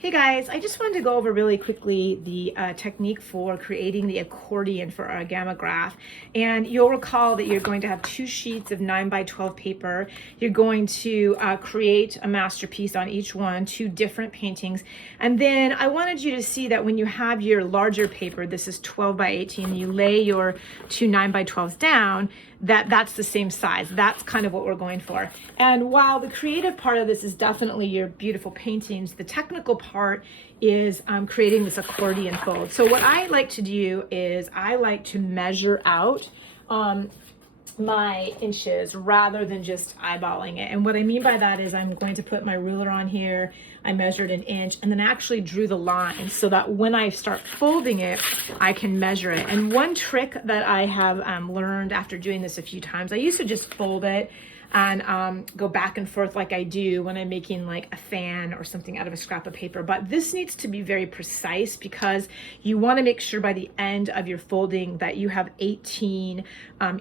Hey guys, I just wanted to go over really quickly the technique for creating the accordion for our gamma graph. And you'll recall that you're going to have 2 sheets of 9 by 12 paper. You're going to create a masterpiece on each one, 2 different paintings. And then I wanted you to see that when you have your larger paper, this is 12 by 18, you lay your 2 9 by 12s down, that's the same size. That's kind of what we're going for. And while the creative part of this is definitely your beautiful paintings, the technical part is creating this accordion fold. So what I like to do is I like to measure out my inches rather than just eyeballing it. And what I mean by that is I'm going to put my ruler on here. I measured an inch and then actually drew the line so that when I start folding it, I can measure it. And one trick that I have learned after doing this a few times, I used to just fold it and go back and forth like I do when I'm making like a fan or something out of a scrap of paper. But this needs to be very precise because you want to make sure by the end of your folding that you have 18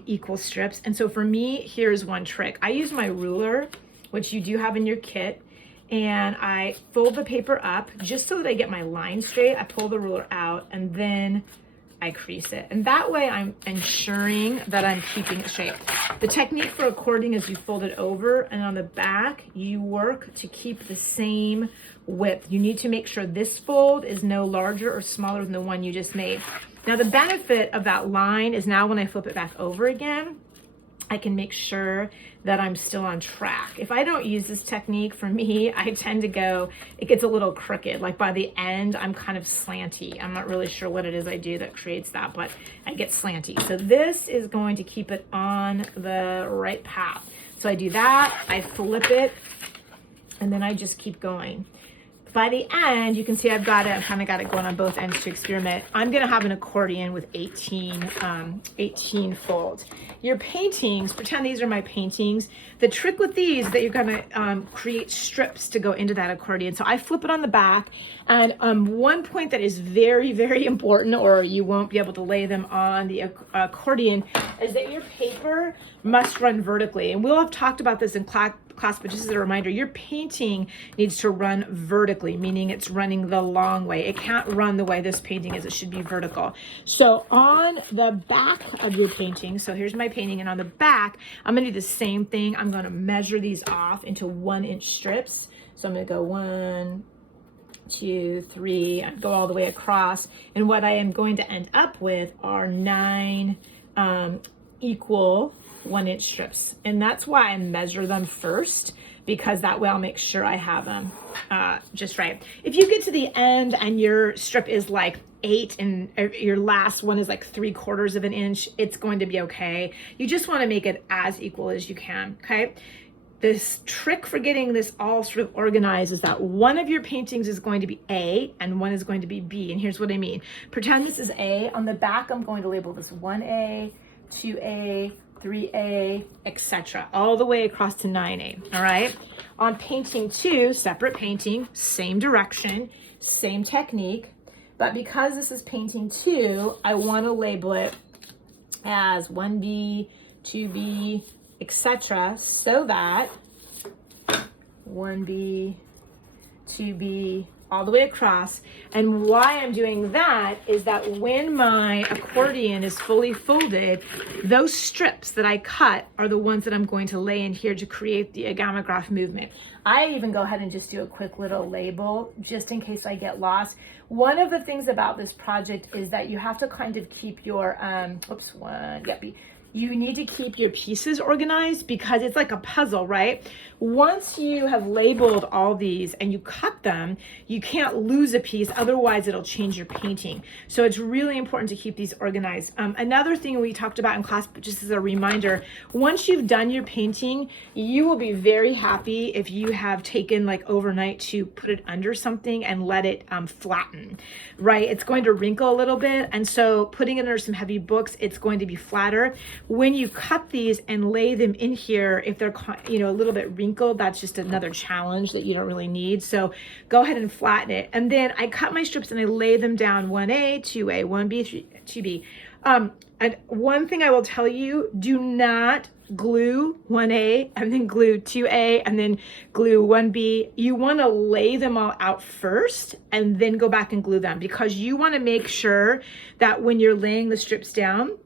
equal strips. And so for me, here's one trick. I use my ruler, which you do have in your kit, and I fold the paper up just so that I get my line straight. I pull the ruler out and then I crease it. And that way I'm ensuring that I'm keeping it straight. The technique for accordion is you fold it over and on the back, you work to keep the same width. You need to make sure this fold is no larger or smaller than the one you just made. Now the benefit of that line is now when I flip it back over again, I can make sure that I'm still on track. If I don't use this technique, for me, I tend to go, it gets a little crooked. Like by the end, I'm kind of slanty. I'm not really sure what it is I do that creates that, but I get slanty. So this is going to keep it on the right path. So I do that, I flip it, and then I just keep going. By the end, you can see I've kind of got it going on both ends to experiment. I'm gonna have an accordion with 18 folds. Your paintings, pretend these are my paintings. The trick with these is that you're gonna create strips to go into that accordion. So I flip it on the back, and one point that is very, very important, or you won't be able to lay them on the accordion, is that your paper must run vertically. And we'll have talked about this in class, but just as a reminder, your painting needs to run vertically, meaning it's running the long way. It can't run the way this painting is. It should be vertical. So on the back of your painting, so here's my painting, and on the back, I'm gonna do the same thing. I'm gonna measure these off into 1-inch strips. So I'm gonna go 1, 2, 3, and go all the way across. And what I am going to end up with are 9 equal 1-inch strips. And that's why I measure them first, because that way I'll make sure I have them just right. If you get to the end and your strip is like 8 and your last one is like 3/4 of an inch, it's going to be okay. You just want to make it as equal as you can, okay? This trick for getting this all sort of organized is that one of your paintings is going to be A and one is going to be B. And here's what I mean. Pretend this is A. On the back, I'm going to label this 1A, 2A, 3A, etc., all the way across to 9A, all right? On painting 2, separate painting, same direction, same technique, but because this is painting 2, I want to label it as 1B, 2B, etc., so that 1B, 2B, all the way across. And why I'm doing that is that when my accordion is fully folded, those strips that I cut are the ones that I'm going to lay in here to create the gamma graph movement. I even go ahead and just do a quick little label just in case I get lost. One of the things about this project is that you have to kind of keep your, you need to keep your pieces organized because it's like a puzzle, right? Once you have labeled all these and you cut them, you can't lose a piece, otherwise it'll change your painting. So it's really important to keep these organized. Another thing we talked about in class, but just as a reminder, once you've done your painting, you will be very happy if you have taken like overnight to put it under something and let it flatten, right? It's going to wrinkle a little bit, and so putting it under some heavy books, it's going to be flatter. When you cut these and lay them in here, if they're a little bit wrinkled, that's just another challenge that you don't really need. So go ahead and flatten it. And then I cut my strips and I lay them down 1A, 2A, 1B, 2B. And one thing I will tell you, do not glue 1A and then glue 2A and then glue 1B. You want to lay them all out first and then go back and glue them, because you want to make sure that when you're laying the strips down,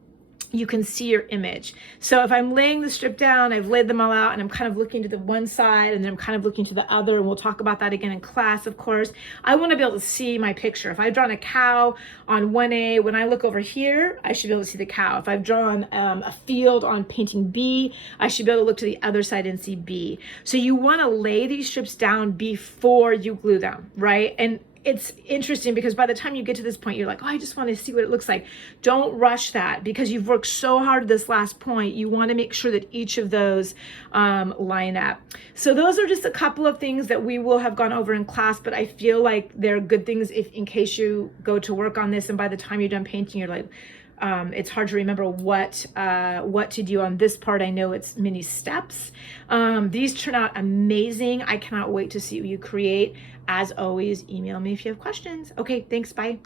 you can see your image. So if I'm laying the strip down, I've laid them all out and I'm kind of looking to the one side and then I'm kind of looking to the other, and we'll talk about that again in class, of course. I want to be able to see my picture. If I've drawn a cow on 1A, when I look over here, I should be able to see the cow. If I've drawn a field on painting B, I should be able to look to the other side and see B. So you want to lay these strips down before you glue them, right? And it's interesting because by the time you get to this point, you're like, oh, I just want to see what it looks like. Don't rush that, because you've worked so hard this last point. You want to make sure that each of those line up. So those are just a couple of things that we will have gone over in class, but I feel like they're good things in case you go to work on this and by the time you're done painting, you're like, it's hard to remember what to do on this part. I know it's many steps. These turn out amazing. I cannot wait to see what you create. As always, email me if you have questions. Okay, thanks. Bye.